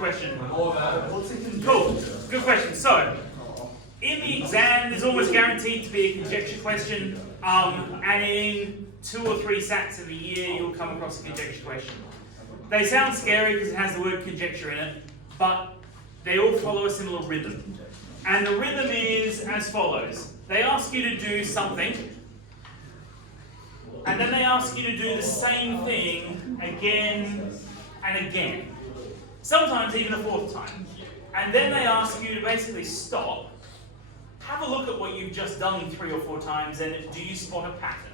question. What's a conjecture? Cool. Good question. So, in the exam, there's almost guaranteed to be a conjecture question, and in 2 or 3 sats of the year, you'll come across a conjecture question. They sound scary because it has the word conjecture in it, but they all follow a similar rhythm. And the rhythm is as follows. They ask you to do something, and then they ask you to do the same thing again and again. Sometimes even a 4th time. And then they ask you to basically stop, have a look at what you've just done 3 or 4 times, and do you spot a pattern?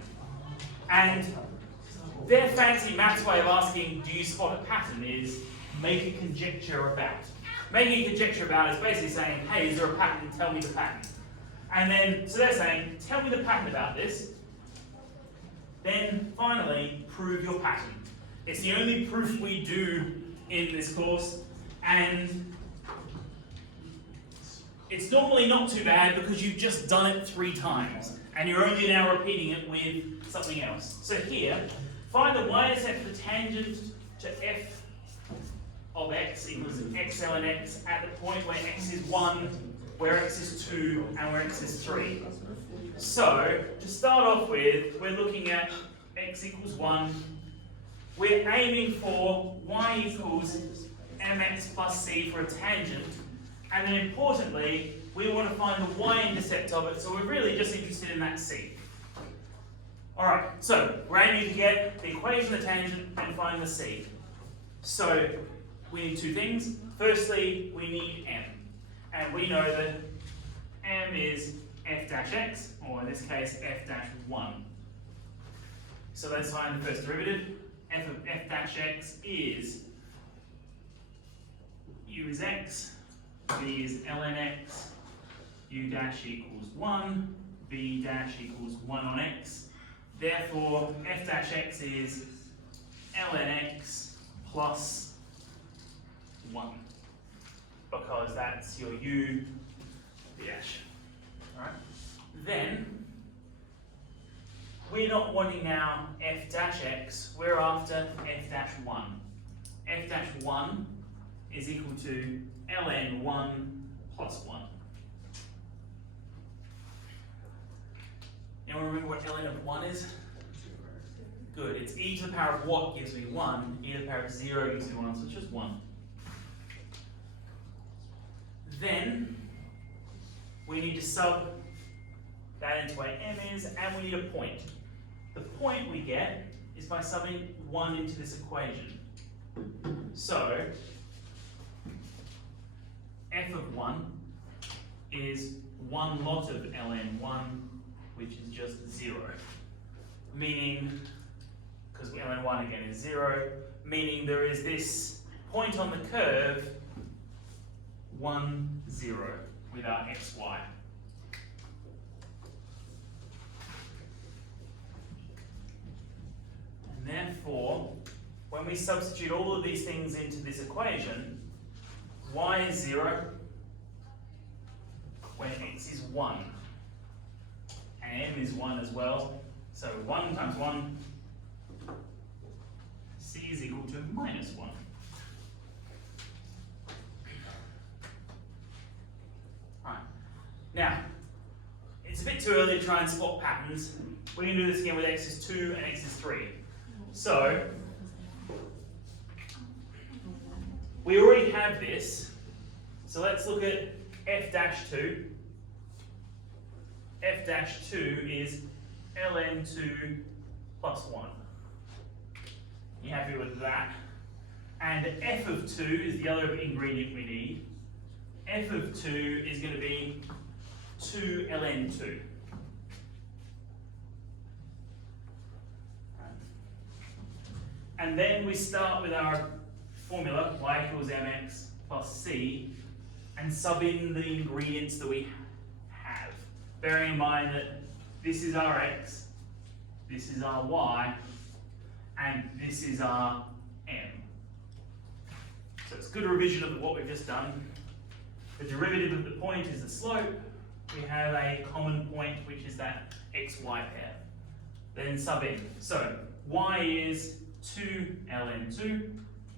And their fancy maths way of asking, do you spot a pattern, is make a conjecture about. Making a conjecture about is basically saying, hey, is there a pattern? Tell me the pattern. And then, so they're saying, tell me the pattern about this. Then, finally, prove your pattern. It's the only proof we do in this course, and it's normally not too bad because you've just done it 3 times, and you're only now repeating it with something else. So here, find the y-intercept for tangent to f of x equals x ln x at the point where x is 1, where x is 2, and where x is 3. So, to start off with, we're looking at x equals 1. We're aiming for y equals mx plus c for a tangent. And then importantly, we want to find the y-intercept of it, so we're really just interested in that c. Alright, so we're aiming to get the equation of the tangent and find the c. So, we need 2 things. Firstly, we need m. And we know that m is f dash x, or in this case, f dash 1. So let's find the first derivative. F of f dash x is u is x, v is ln x, u dash equals 1, v dash equals 1 on x. Therefore, f dash x is ln x plus 1, because that's your u dash. Alright. Then, we're not wanting now f dash x, we're after f dash 1. F dash 1 is equal to ln 1 plus 1. Anyone remember what ln of 1 is? Good, it's e to the power of what gives me 1, e to the power of 0 gives me 1, so it's just 1. Then, we need to sub that into what m is, and we need a point. The point we get is by subbing 1 into this equation. So, f of 1 is 1 lot of ln 1, which is just 0. Meaning, because ln 1 again is 0, meaning there is this point on the curve 1, 0 with our xy. And therefore, when we substitute all of these things into this equation, y is 0 when x is 1. And m is 1 as well. So 1 times 1, c is equal to minus 1. Right. Now, it's a bit too early to try and spot patterns. We're going to do this again with x is 2 and x is 3. So, we already have this. So let's look at f dash 2. F dash 2 is ln 2 plus 1. You happy with that? And f of 2 is the other ingredient we need. F of 2 is going to be 2 ln 2. And then we start with our formula, y equals mx plus c, and sub in the ingredients that we have. Bearing in mind that this is our x, this is our y, and this is our m. So it's a good revision of what we've just done. The derivative of the point is the slope. We have a common point, which is that xy pair. Then sub in. So y is 2 ln 2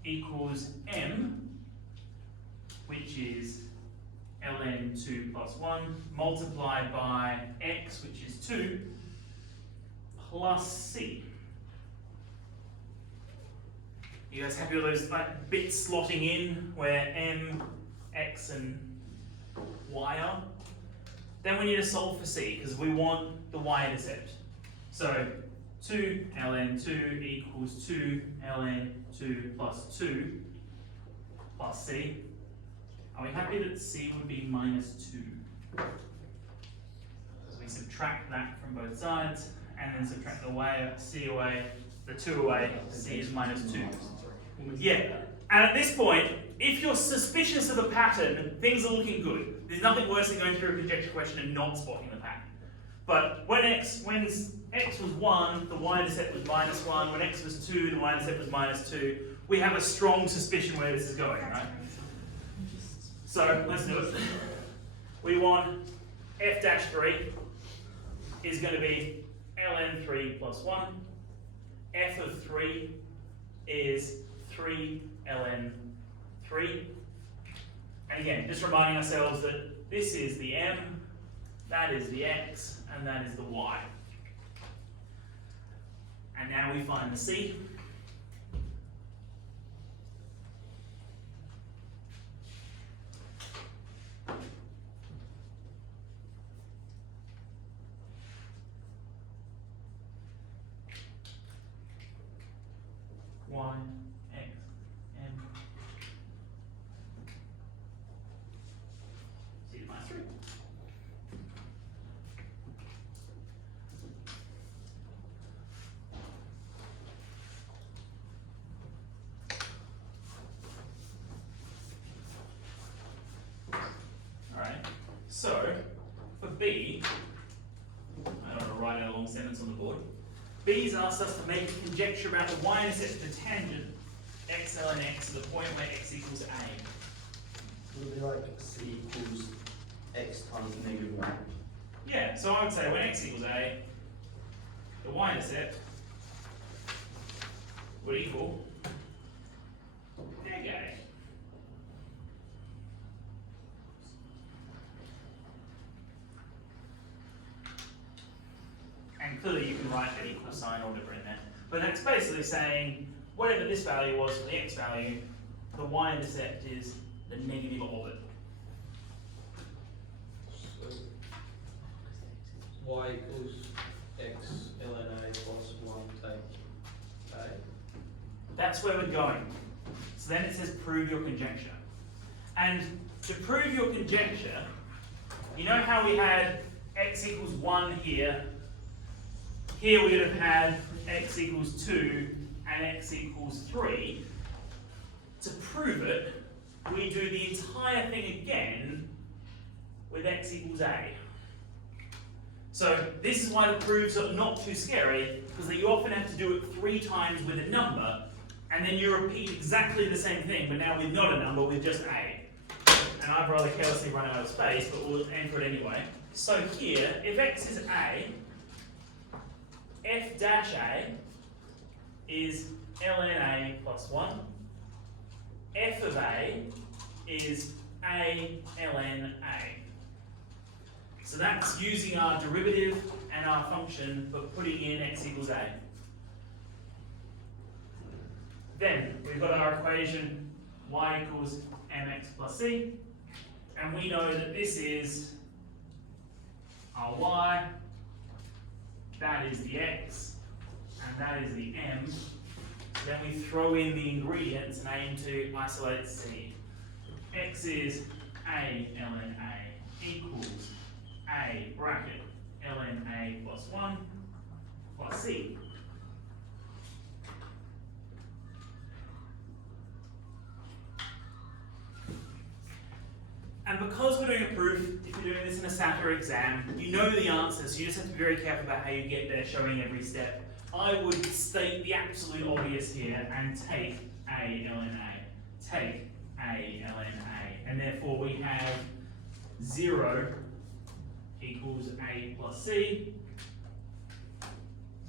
equals m ln 2 plus 1 multiplied by x, which is 2, plus c. You guys happy with those like, bits slotting in where m, x, and y are? Then we need to solve for c because we want the y-intercept. So 2 ln 2 equals 2 ln 2 plus 2 plus c. Are we happy that c would be minus 2? So we subtract that from both sides and then subtract the c away, the 2 away, c is minus 2. Yeah, and at this point, if you're suspicious of the pattern, things are looking good. There's nothing worse than going through a conjecture question and not spotting the pattern. But when x was 1, the y-intercept was minus 1. When x was 2, the y-intercept was minus 2. We have a strong suspicion where this is going, right? So let's do it. We want f-3 is going to be ln 3 plus 1. F of 3 is 3 ln 3. And again, just reminding ourselves that this is the m, that is the x, and that is the y. And now we find the c. Y, x, m, c to minus 3. Alright, so for B, I don't want to write out a long sentence on the board. B's asked us to make a conjecture about the y-intercept of the tangent x ln x to the point where x equals a. Would it be like c equals x times negative 1? Yeah, so I would say when x equals a, the y-intercept would equal neg a. And clearly you can write that equal sign or whatever in there. But that's basically saying whatever this value was for the x value, the y-intercept is the negative of it. So y equals x ln a plus 1 take a. That's where we're going. So then it says prove your conjecture. And to prove your conjecture, you know how we had x equals 1 here? Here we would have had x equals 2 and x equals 3. To prove it, we do the entire thing again with x equals a. So this is why the proofs are not too scary, because you often have to do it 3 times with a number, and then you repeat exactly the same thing, but now with not a number, with just a. And I've rather carelessly run out of space, but we'll enter it anyway. So here, if x is a, f dash a is ln a plus 1. F of a is a ln a. So that's using our derivative and our function, but putting in x equals a. Then we've got our equation y equals mx plus c, and we know that this is our y, that is the x, and that is the m. So then we throw in the ingredients and aim to isolate c. X is a ln a equals a bracket ln a plus 1 plus c. And because we're doing a proof, if you're doing this in a SAT or exam, you know the answer, so you just have to be very careful about how you get there, showing every step. I would state the absolute obvious here and take a ln a, take a ln a, and therefore we have 0 equals a plus c,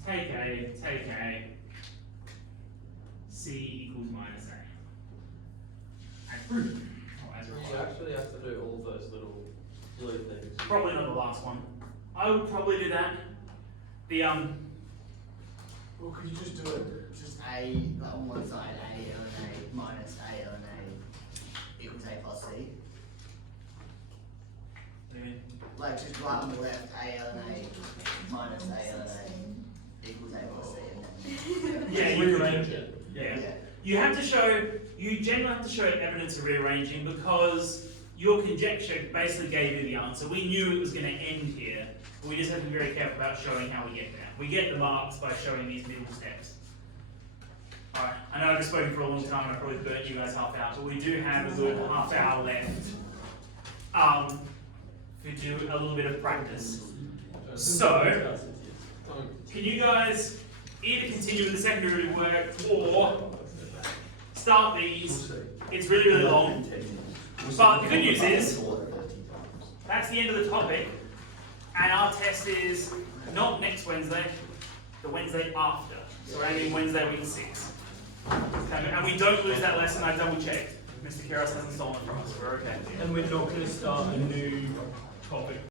take a, c equals minus a. And proof. So actually really have to do all those little blue things? Probably not the last one. I would probably do that. The Well, could you just do it? Just A, like on one side, A ln A minus A ln A equals A plus C. what do you mean? Like just right on the left, A ln A minus A ln A equals A plus C. And then, Yeah, you could. rearrange it. Yeah. yeah. You have to show, you generally have to show evidence of rearranging because your conjecture basically gave you the answer. We knew it was going to end here, but we just have to be very careful about showing how we get there. We get the marks by showing these middle steps. Alright, I know I've just spoken for a long time and I probably burnt you guys half out, but we do have a good half hour left to do a little bit of practice. So, can you guys either continue with the secondary work or start these? It's really, really long. But the good news is, that's the end of the topic, and our test is not next Wednesday, the Wednesday after. So we're aiming Wednesday week 6. And we don't lose that lesson, I double checked. Mr. Keras hasn't stolen it from us, we're okay. And we're not going to start a new topic